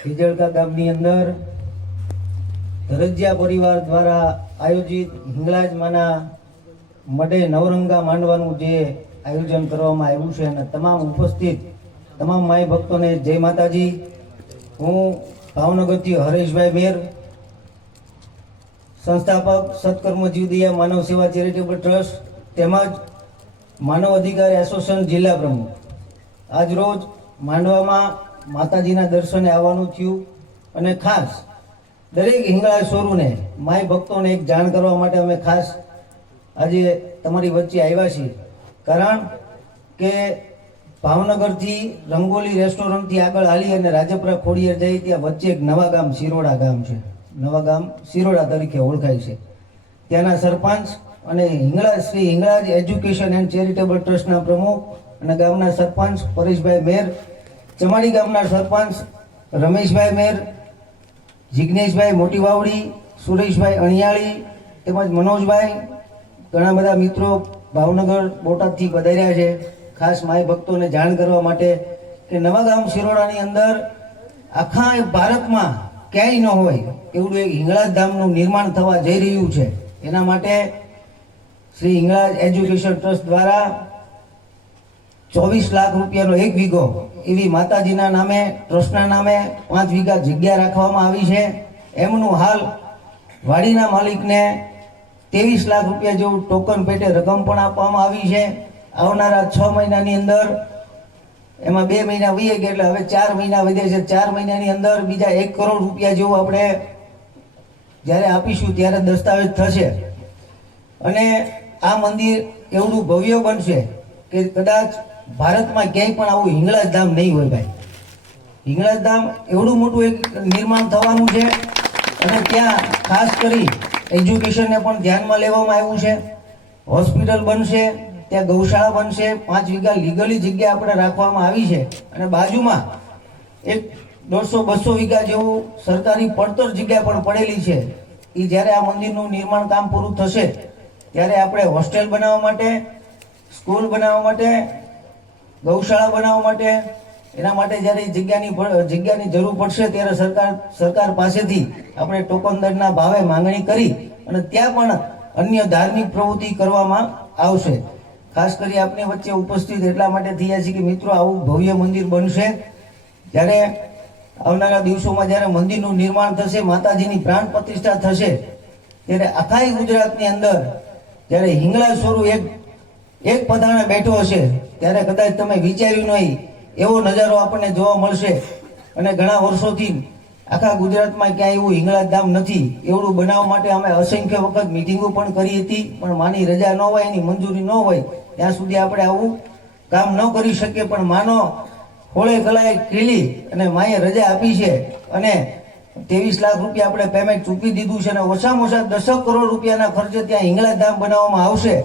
ખીજડકા ગામની અંદર ધરજીયા પરિવાર દ્વારા આયોજિત હિંગળાજ માના મઢે નવરંગા માંડવાનું જે આયોજન કરવામાં આવ્યું છે અને તમામ ઉપસ્થિત તમામ માય ભક્તોને જય માતાજી। હું ભાવનગરથી હરેશભાઈ મેર, સંસ્થાપક સત્કર્મજીવ દયા માનવ સેવા ચેરિટેબલ ટ્રસ્ટ તેમજ માનવ અધિકાર એસોસિએશન જિલ્લા પ્રમુખ। આજ રોજ માંડવામાં માતાજીના દર્શને આવવાનું થયું અને ખાસ દરેક હિંગળાજ સોરુને માય ભક્તોને એક જાણ કરવા માટે અમે ખાસ આજે તમારી વચ્ચે આવ્યા છીએ। કારણ કે ભાવનગરથી રંગોલી રેસ્ટોરન્ટથી આગળ હાલી અને રાજપરા ખોડિયાર જાય ત્યાં વચ્ચે એક નવા ગામ શિરોડા ગામ છે, નવા ગામ શિરોડા તરીકે ઓળખાય છે। ત્યાંના સરપંચ અને Shri Hinglaj education and charitable ટ્રસ્ટના પ્રમુખ અને ગામના સરપંચ પરેશભાઈ મેર, ચમાડી ગામના સરપંચ રમેશભાઈ મેર, જિગ્નેશભાઈ મોટી વાવડી, સુરેશભાઈ અણિયાળી તેમજ મનોજભાઈ, ઘણા બધા મિત્રો ભાવનગર બોટાદથી પધાર્યા છે। ખાસ માય ભક્તોને જાણ કરવા માટે કે નવા ગામ શિરોડાની અંદર આખા ભારતમાં ક્યાંય ન હોય એવું એક હિંગળાજ ધામનું નિર્માણ થવા જઈ રહ્યું છે। એના માટે શ્રી હિંગળાજ એજ્યુકેશન ટ્રસ્ટ દ્વારા 24 લાખ રૂપિયાનો 1 વીઘો એવી માતાજીના નામે ટ્રસ્ટના નામે 5 વીઘા જગ્યા રાખવામાં આવી છે। એમનું હાલ વાડીના માલિકને 23 લાખ રૂપિયા જેવું ટોકન પેટે રકમ પણ આપવામાં આવી છે। આવનારા 6 મહિનાની અંદર એમાં 2 મહિના વહી ગયા એટલે હવે 4 મહિના વધે છે। 4 મહિનાની અંદર બીજા 1 કરોડ રૂપિયા જેવું આપણે જ્યારે આપીશું ત્યારે દસ્તાવેજ થશે અને આ મંદિર એવડું ભવ્ય બનશે કે કદાચ ભારતમાં ક્યાંય પણ આવું હિંગળાજ ધામ નહીં હોય ભાઈ। હિંગળાજ ધામ એવડું મોટું એક નિર્માણ થવાનું છે અને ત્યાં ખાસ કરી એજ્યુકેશનને પણ ધ્યાનમાં લેવામાં આવ્યું છે। હોસ્પિટલ બનશે, ત્યાં ગૌશાળા બનશે, 5 વીઘા લીગલી જગ્યા આપણે રાખવામાં આવી છે અને બાજુમાં એક 150-200 વીઘા જેવું સરકારી પડતર જગ્યા પણ પડેલી છે। એ જ્યારે આ મંદિરનું નિર્માણ કામ પૂરું થશે ત્યારે આપણે હોસ્ટેલ બનાવવા માટે, સ્કૂલ બનાવવા માટે, ગૌશાળા બનાવવા માટે, એના માટે જ્યારે જગ્યાની જરૂર પડશે ત્યારે સરકાર પાસેથી આપણે ટોકન દરના ભાવે માંગણી કરી અને ત્યાં પણ અન્ય ધાર્મિક પ્રવૃત્તિ કરવામાં આવશે। ખાસ કરી આપની વચ્ચે ઉપસ્થિત એટલા માટે થયા છે કે મિત્રો આવું ભવ્ય મંદિર બનશે। જ્યારે આવનારા દિવસોમાં જ્યારે મંદિરનું નિર્માણ થશે, માતાજીની પ્રાણ પ્રતિષ્ઠા થશે ત્યારે આખા ગુજરાતની અંદર જ્યારે હિંગળાજ સોરું એક પધાણે બેઠો હશે ત્યારે કદાચ તમે વિચાર્યું નહીં એવો નજારો આપણને જોવા મળશે। અને ઘણા વર્ષોથી આખા ગુજરાતમાં ક્યાંય એવું હિંગળાજ ધામ નથી। એવડું બનાવવા માટે અમે અસંખ્ય વખત મિટિંગો પણ કરી હતી, પણ માની રજા ન હોય, એની મંજૂરી ન હોય ત્યાં સુધી આપણે આવું કામ ન કરી શકીએ। પણ માનો હોળે કલાએ ખીલી અને માએ રજા આપી છે અને 23 લાખ રૂપિયા આપણે પેમેન્ટ ચૂકવી દીધું છે અને ઓછામાં ઓછા 10 કરોડ રૂપિયાના ખર્ચે ત્યાં હિંગળાજ ધામ બનાવવામાં આવશે।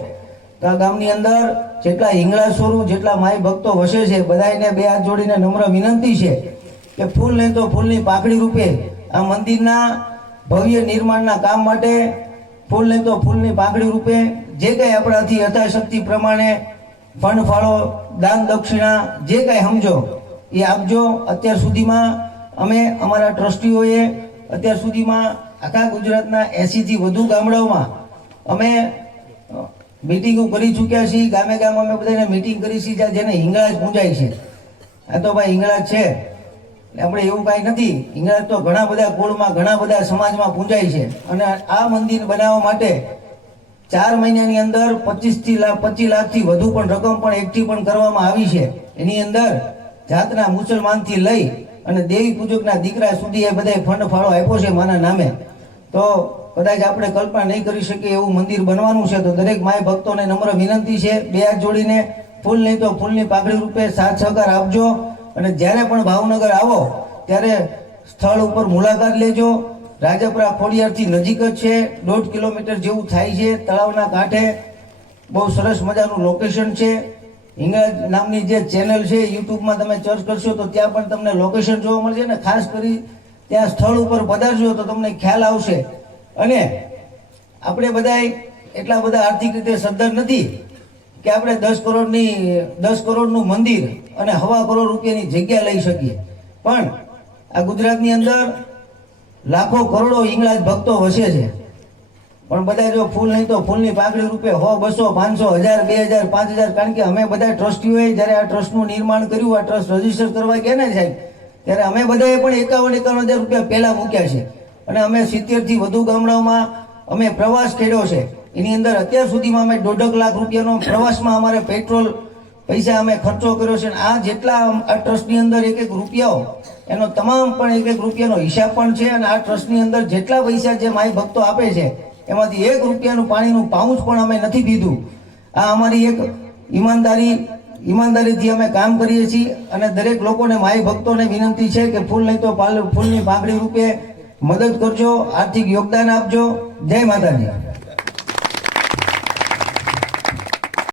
તો આ ગામની અંદર જેટલા હિંગળાજ સોરું, જેટલા માય ભક્તો વસે છે બધાને 2 હાથ જોડીને નમ્ર વિનંતી છે કે ફૂલ નહીં તો ફૂલની પાકડી રૂપે આ મંદિરના ભવ્ય નિર્માણના કામ માટે, ફૂલ નહીં તો ફૂલની પાકડી રૂપે જે કંઈ આપણાથી યથાશક્તિ પ્રમાણે ફંડ ફાળો, દાન દક્ષિણા જે કંઈ સમજો એ આપજો। અત્યાર સુધીમાં અમે અમારા ટ્રસ્ટીઓએ અત્યાર સુધીમાં આખા ગુજરાતના 80થી વધુ ગામડાઓમાં અમે મીટિંગો કરી ચૂક્યા છીએ। ગામે ગામ અમે બધાને મીટિંગ કરી છે જેને હિંગળાજ પૂજાય છે। આ તો ભાઈ હિંગળાજ છે, આપણે એવું કાંઈ નથી। હિંગળાજ તો ઘણા બધા કુળમાં, ઘણા બધા સમાજમાં પૂજાય છે અને આ મંદિર બનાવવા માટે 4 મહિનાની અંદર 25 લાખથી વધુ પણ રકમ પણ એકઠી પણ કરવામાં આવી છે। એની અંદર જાતના મુસલમાનથી લઈ અને દેવી પૂજકના દીકરા સુધી એ બધાય ફંડ ફાળો આપ્યો છે માના નામે। તો કદાચ આપણે કલ્પના નહીં કરી શકીએ એવું મંદિર બનવાનું છે। તો દરેક માય ભક્તોને નમ્ર વિનંતી છે 2 હાથ જોડીને ફૂલ નહીં તો ફૂલની પાકડી રૂપે સાથ સહકાર આપજો અને જ્યારે પણ ભાવનગર આવો ત્યારે સ્થળ ઉપર મુલાકાત લેજો। રાજપરા ખોડિયારથી નજીક જ છે, 1.5 કિલોમીટર જેવું થાય છે। તળાવના કાંઠે બહુ સરસ મજાનું લોકેશન છે। હિંગળાજ નામની જે ચેનલ છે યુટ્યુબમાં તમે સર્ચ કરશો તો ત્યાં પણ તમને લોકેશન જોવા મળશે ને ખાસ કરી ત્યાં સ્થળ ઉપર પધારજો તો તમને ખ્યાલ આવશે। અને આપણે બધાય એટલા બધા આર્થિક રીતે સદ્ધર નથી કે આપણે 10 કરોડનું મંદિર અને 1.25 કરોડ રૂપિયાની જગ્યા લઈ શકીએ, પણ આ ગુજરાતની અંદર લાખો કરોડો ઇંગલાજ ભક્તો વસે છે, પણ બધા જો ફૂલ નહીં તો ફૂલની પાકડી રૂપે 100, 200, 500, 1000, 2000, 5000, કારણ કે અમે બધા ટ્રસ્ટીઓએ જ્યારે આ ટ્રસ્ટનું નિર્માણ કર્યું, આ ટ્રસ્ટ રજીસ્ટર કરવા ગયા ને સાહેબ, ત્યારે અમે બધાએ પણ 51,000 રૂપિયા પહેલા મૂક્યા છે, અને અમે 70 થી વધુ ગામડાઓમાં અમે પ્રવાસ કર્યો છે. એની અંદર અત્યાર સુધીમાં અમે 1.5 લાખ રૂપિયાનો પ્રવાસમાં અમારે પેટ્રોલ પૈસા અમે ખર્ચો કર્યો છે. આ જેટલા આ ટ્રસ્ટની અંદર એક રૂપિયાઓ એનો તમામ પણ એક રૂપિયાનો હિસાબ પણ છે, અને આ ટ્રસ્ટની અંદર જેટલા પૈસા જે માય ભક્તો આપે છે એમાંથી 1 રૂપિયાનું પાણીનું પાઉચ પણ અમે નથી પીધું. આ અમારી એક ઈમાનદારીથી અમે કામ કરીએ છીએ, અને દરેક લોકોને માય ભક્તોને વિનંતી છે કે ફૂલ નહીં તો ફૂલની પાઘડી રૂપે મદદ કરજો, આર્થિક યોગદાન આપજો. જય માતાજી.